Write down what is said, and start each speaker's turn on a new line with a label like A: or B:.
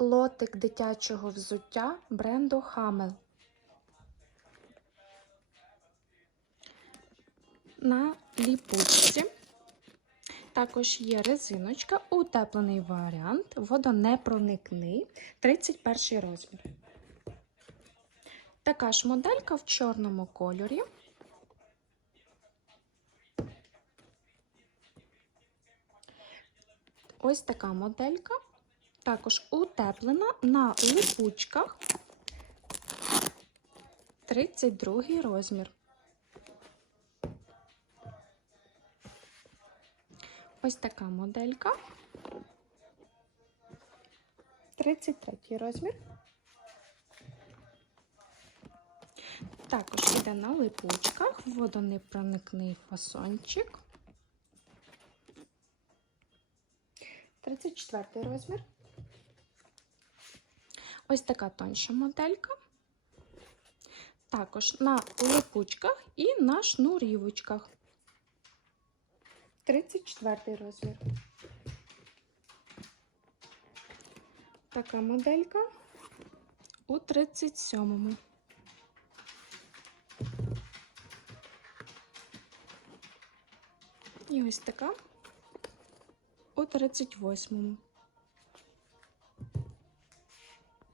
A: лотик дитячого взуття бренду Хамел. На ліпучці. Також є резиночка, утеплений варіант, водонепроникний, 31 розмір. Така ж моделька в чорному кольорі. Ось така моделька. Також утеплена на липучках. 32 розмір. Ось така моделька. 33 розмір. Також йде на липучках, водонепроникний фасончик. 34 розмір. Ось така тонша моделька. Також на липучках і на шнурівочках. 34 розмір. Така моделька у 37-му. І ось така у 38-му.